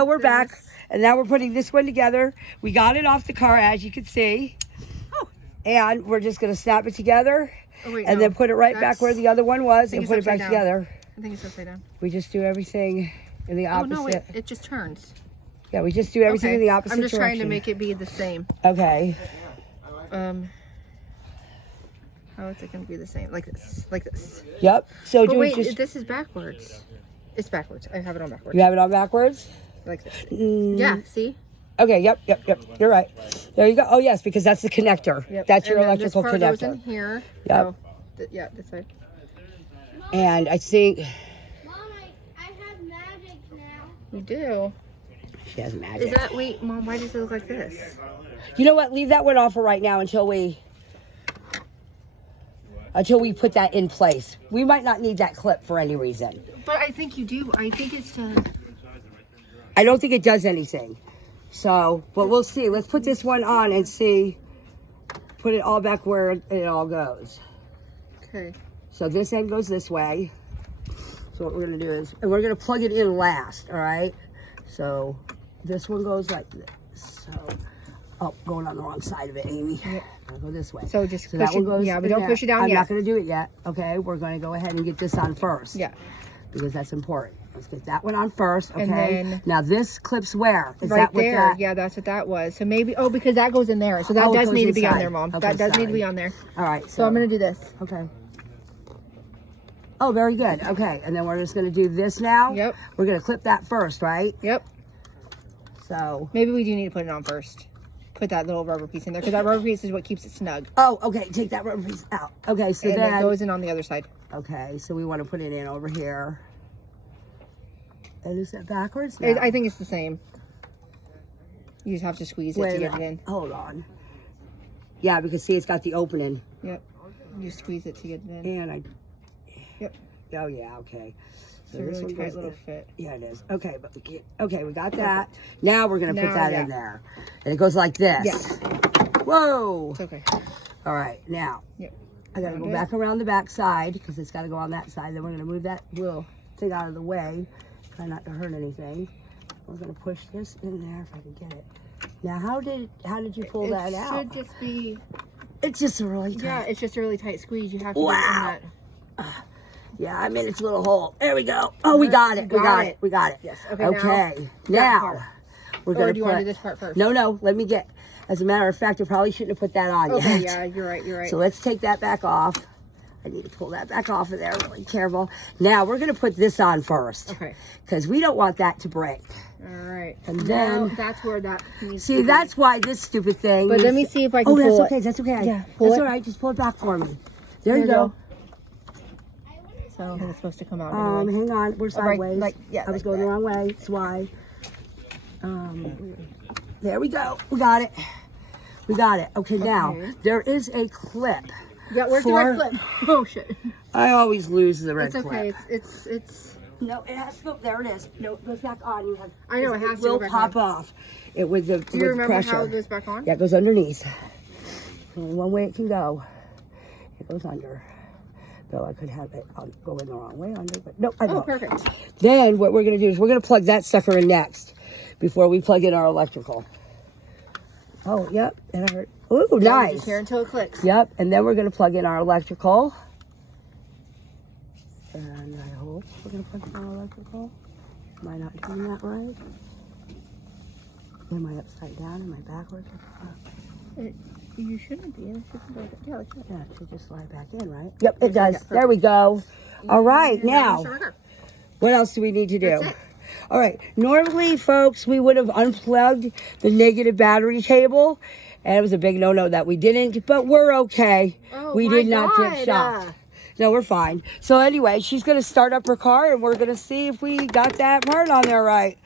So we're back, and now we're putting this one together. We got it off the car, as you can see. Oh. And we're just going to snap it together, and then put it right back where the other one was, and put it back together. I think it's upside down. We just do everything in the opposite. Oh, no, it just turns. Yeah, we just do everything in the opposite I'm just direction. trying to make it be the same. Okay. How is it going to be the same? Like this. Like this. Yep. So but do wait, it just... this is backwards. It's backwards. I have it on backwards. You have it on backwards? Like this. Yeah, see? Okay, yep. You're right. There you go. Oh, yes, because that's the connector. Yep. That's your electrical this part connector. Goes in here. Yep. Oh, yeah, this side. And I think... Mom, I have magic now. You do? She has magic. Is that... Wait, Mom, why does it look like this? You know what? Leave that one off for right now until we put that in place. We might not need that clip for any reason. But I think you do. I think it's to... I don't think it does anything. So, but we'll see. Let's put this one on and see. Put it all back where it all goes. Okay. So this end goes this way. So what we're going to do is, and we're going to plug it in last, all right? So this one goes like this. So, oh, going on the wrong side of it, Amy. Yep. I'll go this way. So just push that one goes it. Yeah, but don't push it down I'm yet. not going to do it yet. Okay, we're going to go ahead and get this on first. Yeah. Because that's important. Let's get that one on first, okay? And then, now this clips where? Is right that what there. that? Yeah, that's what that was. So maybe, because that goes in there. So that does need to be on there, Mom. Okay, that does need to be on there. All right. So I'm going to do this. Okay. Oh, very good. Okay, and then we're just going to do this now. Yep. We're going to clip that first, right? Yep. So. Maybe we do need to put it on first. Put that little rubber piece in there, because that rubber piece is what keeps it snug. Oh, okay. Take that rubber piece out. Okay, so and then. it goes in on the other side. Okay, so we want to put it in over here. And is that backwards? No. I think it's the same. You just have to squeeze it to get it in. Hold on. Yeah, because see, it's got the opening. Yep. You squeeze it to get it in. And Yep. Oh yeah. Okay. It's a really tight little fit. Yeah, it is. Okay, but we got that. Now we're gonna put that in there, and it goes like this. Yes. Whoa. It's okay. All right, now. Yep. I gotta go back around the back side because it's got to go on that side. Then we're gonna move that little thing out of the way. Try not to hurt anything. We're gonna push this in there if I can get it. Now, how did you pull that out? It should just be. It's just a really tight. Yeah, it's just a really tight squeeze. You have to. Wow. Yeah, I'm in its little hole. There we go. Oh, we got it. We got it. Yes. Okay. Okay. Now we're gonna. Or do you want to do this part first? No. Let me get. As a matter of fact, I probably shouldn't have put that on yet. Okay. Yeah, you're right. So let's take that back off. I need to pull that back off of there. Really careful. Now we're gonna put this on first. Okay. Because we don't want that to break. All right. And then now that's where that needs see. to be. That's why this stupid thing. But let me see if I can. Oh, that's pull okay. it. That's okay. Yeah. That's all right. Just pull it back for me. There you go. So I don't think it's supposed to come out. Anyway. Hang on. We're sideways. I was going the wrong way. That's why. There we go. We got it. Okay, now there is a clip. Yeah, where's the red clip? Oh shit! I always lose the red clip. It's okay. It's. No, it has to go. There it is. No, it goes back on. You have. I know it has to will go back pop on. off. It with the Do you remember pressure. how it goes back on? Yeah, it goes underneath. Only one way it can go. It goes under. Though I could have it go in the wrong way under, but no, I don't. Oh, perfect. Then what we're going to do is we're going to plug that sucker in next before we plug in our electrical. Oh, yep, that hurt. Ooh, nice. Just here until it clicks. Yep, and then we're going to plug in our electrical. And I hope we're going to plug in our electrical. Am I not doing that right? Am I upside down? Am I backwards? You shouldn't be. It should go. Yeah, like that. Yeah, it should just slide back in, right? Yep, it does. There we go. All right, now, what else do we need to do? That's it. All right, normally, folks, we would have unplugged the negative battery cable, and it was a big no-no that we didn't, but we're okay. Oh, we did not get shocked. No, we're fine. So anyway, she's going to start up her car, and we're going to see if we got that part on there right.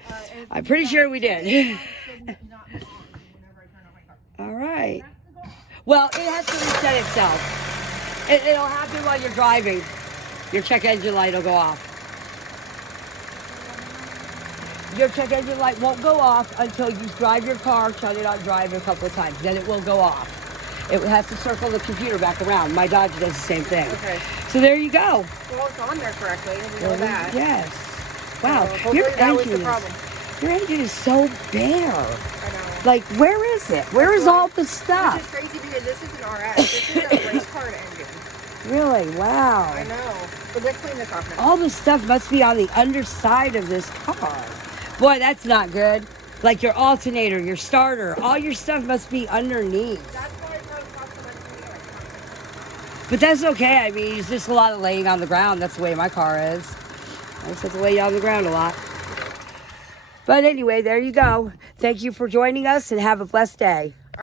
I'm pretty sure we did. All right. Well, it has to reset itself. It'll happen while you're driving. Your check engine light will go off. Your check engine light won't go off until you drive your car, shut it on drive a couple of times. Then it will go off. It has to circle the computer back around. My Dodge does the same thing. Okay. So there you go. Well, it's on there correctly. We know that. Yes. Wow. So hopefully that was the problem. Your engine is so bare. I know. Like, where is it? Where is all the Which is stuff? crazy because this is an RS. This is a race car engine. Really? Wow. I know. But let's clean this off now. All the stuff must be on the underside of this car. Boy, that's not good. Like your alternator, your starter, all your stuff must be underneath. That's why it costs so much money. But that's okay. I mean, it's just a lot of laying on the ground. That's the way my car is. I just have to lay on the ground a lot. But anyway, there you go. Thank you for joining us and have a blessed day.